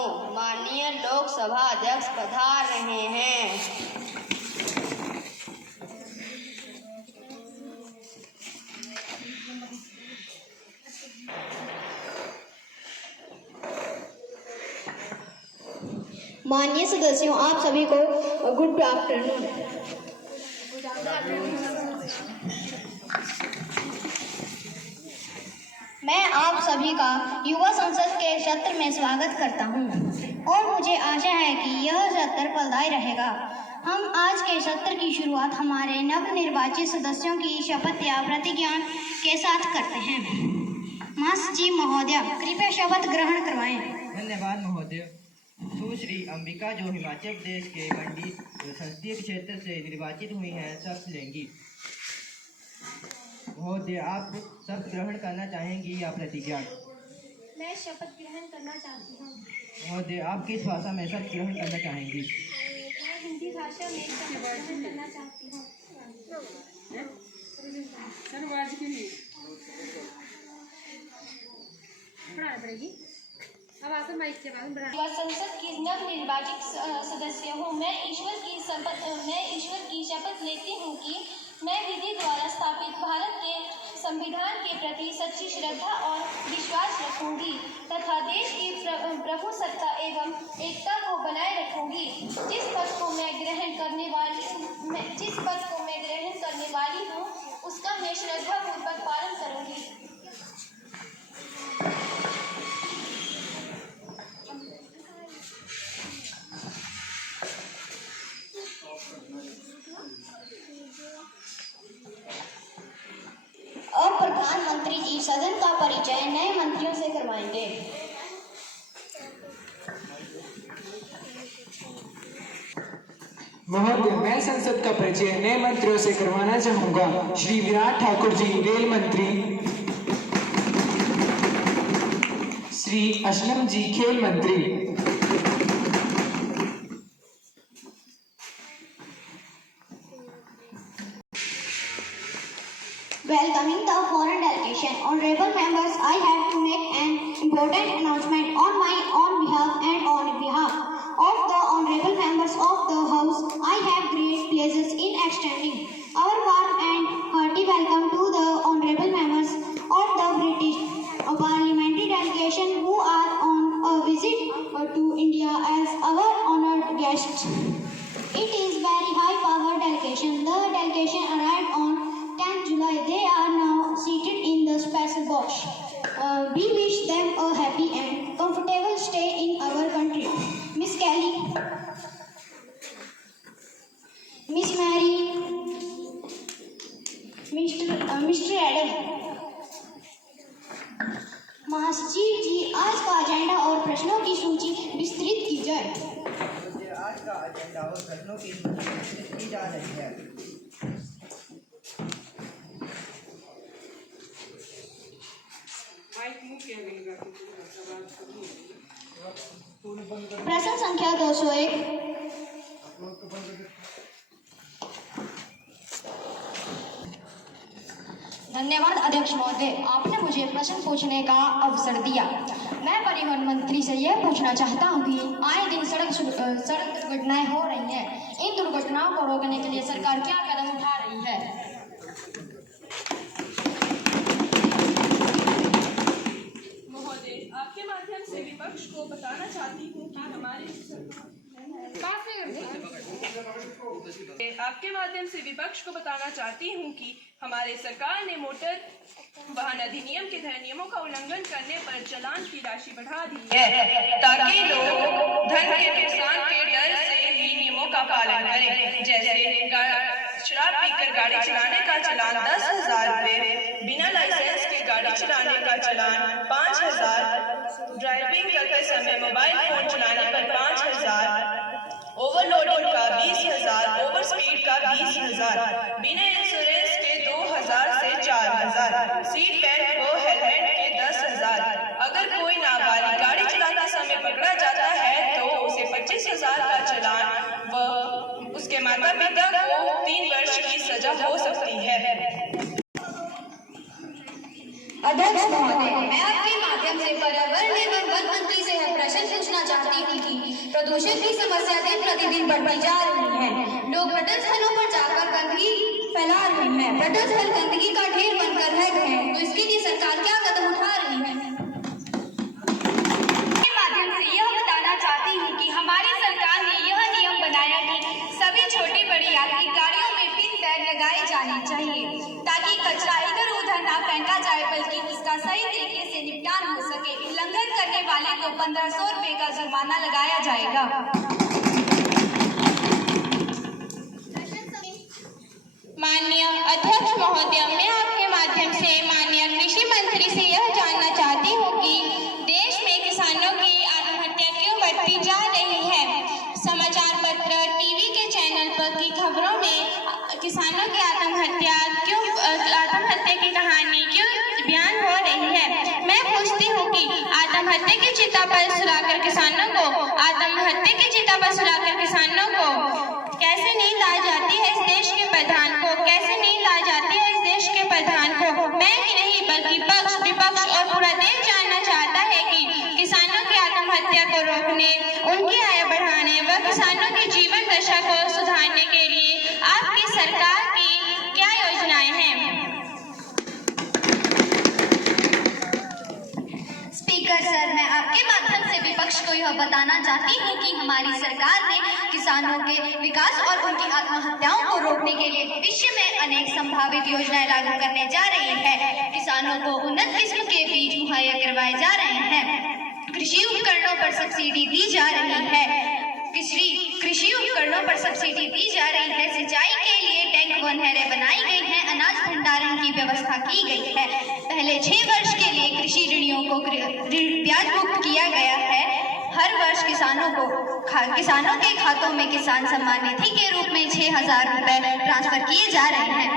साथियों, माननीय लोकसभा अध्यक्ष पधार रहे हैं। माननीय सदस्यों, आप सभी को गुड आफ्टरनून। मैं आप सभी का युवा संसद के सत्र में स्वागत करता हूं और मुझे आशा है कि यह सत्र फलदायी रहेगा। हम आज के सत्र की शुरुआत हमारे नवनिर्वाचित सदस्यों की शपथ या प्रतिज्ञा के साथ करते हैं। मास जी महोदय, कृपया शपथ ग्रहण करवाएं। धन्यवाद महोदय। सुश्री अंबिका, जो हिमाचल प्रदेश के मंडी संसदीय क्षेत्र से निर्वाचित हुई हैं, शपथ लेंगी। महोदय, आप शपथ ग्रहण करना चाहेंगी या प्रतिज्ञा? मैं शपथ ग्रहण करना चाहती हूँ। महोदय, आप किस भाषा में शपथ ग्रहण करना चाहेंगी? मैं हिंदी भाषा में शपथ ग्रहण करना चाहती हूँ। संसद की नवनिर्वाचित सदस्य हूँ। मैं ईश्वर की शपथ लेती हूँ कि मैं विधि द्वारा स्थापित भारत के संविधान के प्रति सच्ची श्रद्धा और विश्वास रखूंगी तथा देश की प्रभुसत्ता एवं एकता को बनाए रखूंगी। जिस पद को मैं ग्रहण करने वाली हूँ, उसका मैं श्रद्धापूर्वक पालन करूंगी। अब प्रधानमंत्री जी सदन का परिचय नए मंत्रियों से करवाएंगे। महोदय, मैं संसद का परिचय नए मंत्रियों से करवाना चाहूंगा। श्री विराट ठाकुर जी, रेल मंत्री। श्री असलम जी, खेल मंत्री। Welcoming the foreign delegation, honorable members, I have to make an important announcement on my own behalf and on behalf of the honorable members of the House. I have great pleasure in extending our warm and hearty welcome to the honorable members of the British parliamentary delegation who are on a visit to India as our honored guests. It is very high-power delegation. The delegation arrived on 10th July. They are now seated in the special box. We wish them a happy and comfortable stay in our country. Miss Kelly, Miss Mary, Mr. Adam. महासचिव जी, आज का agenda और प्रश्नों की सूची विस्तृत की जाए। आज का एजेंडा और प्रश्नों की सूची विस्तृत की जा रही है। प्रश्न संख्या 201। धन्यवाद अध्यक्ष महोदय, आपने मुझे प्रश्न पूछने का अवसर दिया। मैं परिवहन मंत्री से यह पूछना चाहता हूँ कि आए दिन सड़क दुर्घटनाएं हो रही हैं। इन दुर्घटनाओं को रोकने के लिए सरकार क्या कदम उठा रही है? महोदय, आपके माध्यम से विपक्ष को बताना चाहती हूँ कि हमारे सरकार ने मोटर वाहन अधिनियम के नियमों का उल्लंघन करने पर चालान की राशि बढ़ा दी है, ताकि लोग धन के नुकसान के डर से ही नियमों का पालन करें। जैसे शराब पीकर गाड़ी चलाने का चालान 10,000 रुपए, बिना लाइसेंस के गाड़ी चलाने का चालान 5,000, ड्राइविंग करते समय मोबाइल फोन चलाने पर 5,000, ओवरलोडिंग का 20,000, ओवर स्पीड का 20,000, बिना इंश्योरेंस के 2,000 से 4,000, सीट बेल्ट व हेलमेट के 10,000। अगर कोई नाबालिग गाड़ी चलाते समय पकड़ा जाता है तो उसे 25,000 का चालान व उसके माता पिता को 3 वर्ष की सजा हो सकती है। अध्यक्ष महोदय, मैं आपके माध्यम से पर्यावरण एवं वन मंत्री से यह प्रश्न पूछना चाहती हूँ कि प्रदूषण की समस्या दिन प्रतिदिन बढ़ती जा रही है। लोग पर्यटन स्थलों पर जाकर गंदगी फैला रहे हैं। पर्यटन स्थल गंदगी का ढेर बनकर रह गए हैं, तो इसके लिए सरकार क्या कदम उठा रही है? माध्यम से यह बताना चाहती हूँ कि हमारी सरकार ने यह नियम बनाया कि सभी छोटी बड़ी यात्री गाड़ियों में पिन टैग लगाए जाने चाहिए ताकि कचरा इधर उधर ना फेंका जाए, बल्कि उसका सही तरीके से निपटान हो सके। उल्लंघन करने वाले को 1500 रुपए का जुर्माना लगाया जाएगा। माननीय अध्यक्ष महोदय, मैं आपके माध्यम से माननीय कृषि मंत्री से यह जानना चाहती हूँ कि देश में किसानों की आत्महत्या क्यों बढ़ती जा रही है। समाचार पत्र, टीवी के चैनल पर की खबरों में किसानों की आत्महत्या की कहानी क्यों बयान हो रही है। मैं पूछती हूँ कि आत्महत्या की चिता पर सुलाकर किसानों को कैसे नींद आ जाती है इस देश के प्रधान को, मैं ही नहीं बल्कि पक्ष विपक्ष और पूरा देश जानना चाहता है कि किसानों की आत्महत्या को रोकने, उनकी आय बढ़ाने व किसानों की जीवन दशा को सुधारने के लिए आपकी सरकार की क्या योजनाएं हैं। स्पीकर सर, मैं आपके माध्यम से विपक्ष को यह बताना चाहती हूँ कि हमारी सरकार ने किसानों के विकास और उनकी आत्महत्याओं को रोकने के लिए भविष्य में अनेक संभावित योजनाएं लागू करने जा रही है। किसानों को उन्नत किस्म के बीज मुहैया करवाए जा रहे हैं। कृषि उपकरणों पर सब्सिडी दी जा रही है। सिंचाई के लिए टैंक व नहरें बनाई गई हैं। अनाज भंडारण की व्यवस्था की गई है। पहले 6 वर्ष के लिए कृषि ऋणियों को ब्याज मुक्त किया गया है। हर वर्ष किसानों के खातों में किसान सम्मान निधि के रूप में 6000 रुपए ट्रांसफर किए जा रहे हैं।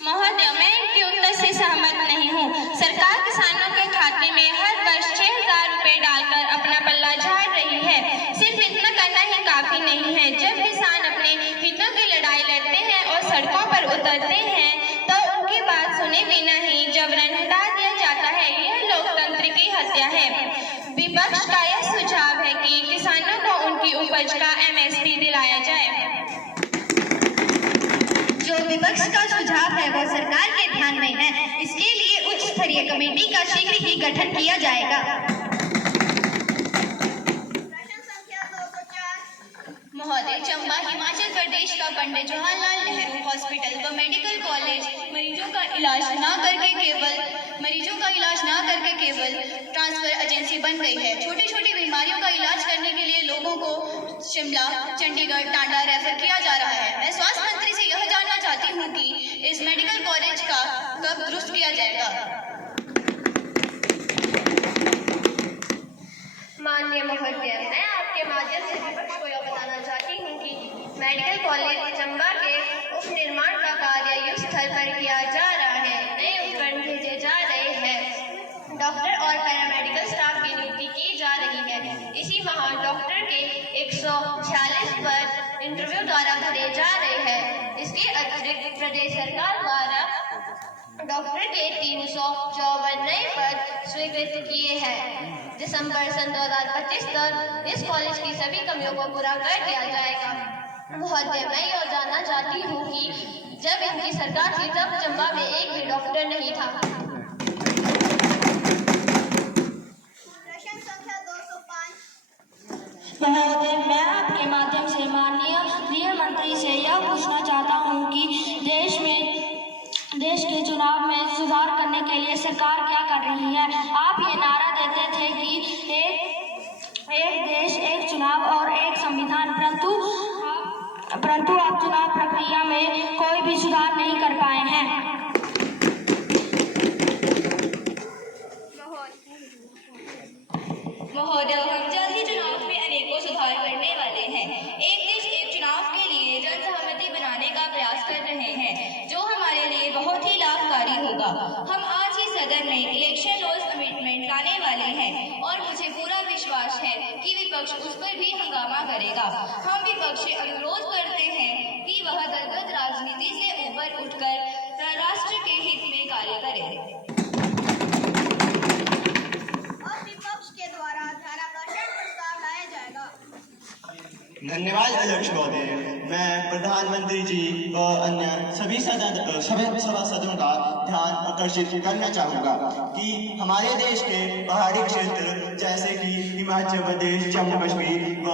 महोदय, मैं इनके उत्तर से सहमत नहीं हूँ। सरकार किसानों के खाते में हर वर्ष 6000 रुपए डालकर अपना पल्ला झाड़ रही है। सिर्फ इतना करना ही काफी नहीं है। जब किसान अपने हितों की लड़ाई लड़ते हैं और सड़कों पर उतरते हैं तो उनकी बात सुने बिना ही जबरन हटा दिया जाता है। यह लोकतंत्र की हत्या है। विपक्ष का यह सुझाव है कि किसानों को उनकी उपज का MSP दिलाया जाए। जो विपक्ष का सुझाव है वह सरकार के ध्यान में है। इसके लिए उच्च स्तरीय कमेटी का शीघ्र ही गठन किया जाएगा। महोदय, चंबा हिमाचल प्रदेश का पंडित जवाहरलाल नेहरू हॉस्पिटल व मेडिकल कॉलेज मरीजों का इलाज न करके केवल ट्रांसफर एजेंसी बन गई है। छोटी छोटी बीमारियों का इलाज करने के लिए लोगों को शिमला, चंडीगढ़, टांडा रेफर किया जा रहा है। मैं स्वास्थ्य मंत्री से यह जानना चाहती हूँ कि इस मेडिकल कॉलेज का कब दुरुस्त किया जाएगा। माननीय महोदय, मैं आपके माध्यम से विपक्ष को यह बताना चाहती हूँ कि मेडिकल कॉलेज चंबा के उप निर्माण का कार्य युद्ध स्तर पर किया जा रहा है। नए उपकरण भेजे जा रहे हैं। डॉक्टर और पैरामेडिकल स्टाफ की नियुक्ति की जा रही है। इसी माह डॉक्टर के 146 पद इंटरव्यू द्वारा भरे जा रहे हैं। इसके अतिरिक्त प्रदेश सरकार द्वारा डॉक्टर के 354 नए पद स्वीकृत किए हैं। दिसंबर सन 2025 तक इस कॉलेज की सभी कमियों को पूरा कर दिया जाएगा। महोदय, मैं यह जानना चाहती हूँ कि जब इनकी सरकार थी तब चंबा में एक भी डॉक्टर नहीं था। महोदय, मैं आपके माध्यम से माननीय गृह मंत्री से यह पूछना चाहता हूँ कि देश के चुनाव में सुधार करने के लिए सरकार क्या कर रही है। आप ये नारा देते थे कि एक देश एक चुनाव और एक संविधान, परंतु आप चुनाव प्रक्रिया में कोई भी सुधार नहीं कर पाए हैं। महोदय, हम जल्द ही चुनाव में अनेकों सुधार करने वाले हैं। एक देश एक चुनाव के लिए जन सहमति बनाने का प्रयास कर रहे हैं, जो हमारे लिए बहुत ही लाभकारी होगा। हम आज ही सदन में इलेक्शन लॉज अमेंडमेंट लाने वाले हैं और मुझे पूरा विश्वास है कि विपक्ष उस पर भी हंगामा करेगा। हम विपक्ष से अनुरोध करते हैं कि वह दलगत राजनीति से ऊपर उठकर कार्य करें। और विपक्ष के द्वारा ध्यानाकर्षण प्रस्ताव लाया जाएगा। धन्यवाद अध्यक्ष महोदय। मैं प्रधानमंत्री जी व अन्य सभी सभासदों का ध्यान आकर्षित करना चाहूँगा कि हमारे देश के पहाड़ी क्षेत्र जैसे कि हिमाचल प्रदेश, जम्मू कश्मीर व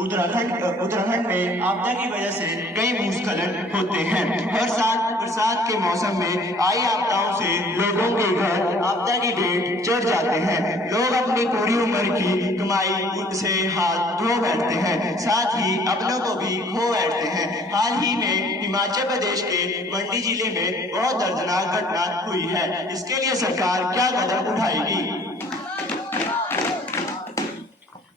उत्तराखंड में आपदा की वजह से कई भूस्खलन होते हैं। हर साल बरसात के मौसम में आई आपदाओं से लोगों के घर आपदा की भेंट चढ़ जाते हैं। लोग अपनी पूरी उम्र की कमाई से हाथ धो बैठते हैं, साथ ही अपनों को भी खो बैठते हैं। हाल ही में हिमाचल प्रदेश के मंडी जिले में बहुत दर्दनाक घटना हुई है। इसके लिए सरकार क्या कदम उठाएगी?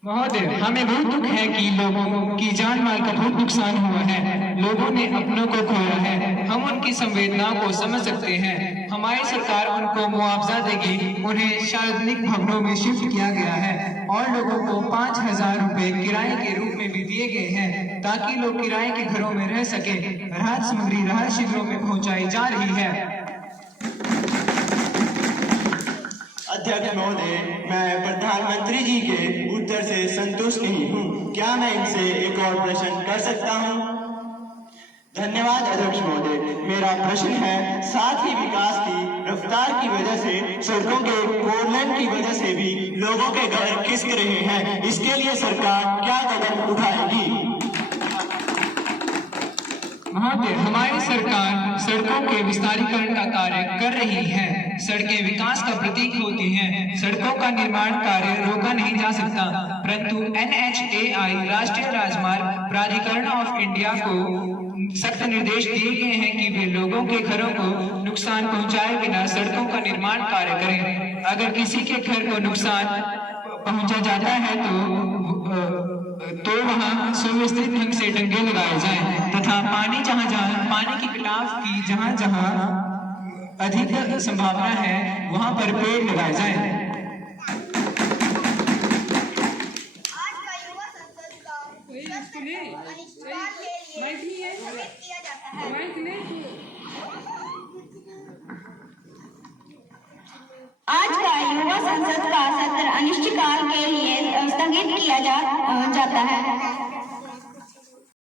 महोदय, हमें बहुत दुख है कि लोगों की जान माल का बहुत नुकसान हुआ है। लोगों ने अपनों को खोया है। हम उनकी संवेदनाओं को समझ सकते हैं। हमारी सरकार उनको मुआवजा देगी। उन्हें सार्वजनिक भवनों में शिफ्ट किया गया है और लोगों को 5,000 रुपए किराए के रूप में भी दिए गए हैं ताकि लोग किराए के घरों में रह सके। राहत सामग्री राहत शिविरों में पहुंचाई जा रही है। अध्यक्ष महोदय, मैं प्रधानमंत्री जी के उत्तर से संतुष्ट नहीं हूँ। क्या मैं इनसे एक और प्रश्न कर सकता हूँ? धन्यवाद अध्यक्ष महोदय। मेरा प्रश्न है, साथ ही विकास की रफ्तार की वजह से सड़कों के 4 लेन की वजह से भी लोगों के घर खिसक रहे हैं। इसके लिए सरकार क्या कदम उठाएगी? महोदय, हमारी सरकार सड़कों के विस्तारीकरण का कार्य कर रही है। सड़कें विकास का प्रतीक होती हैं। सड़कों का निर्माण कार्य रोका नहीं जा सकता, परंतु NHAI राष्ट्रीय राजमार्ग प्राधिकरण ऑफ इंडिया को सख्त निर्देश दिए गए हैं कि वे लोगों के घरों को नुकसान पहुंचाए बिना सड़कों का निर्माण कार्य करें। अगर किसी के घर को नुकसान पहुंचा जाता है तो वहां सुव्यवस्थित ढंग से डंगे लगाए जाएं तथा पानी की कटाव की जहां अधिक संभावना है वहां पर पेड़ लगाए जाएं। आज का युवा संसद का अनिश्चितकाल के लिए स्थगित किया जाता है। आज का युवा संसद का सत्र अनिश्चितकाल के लिए स्थगित किया जाता है।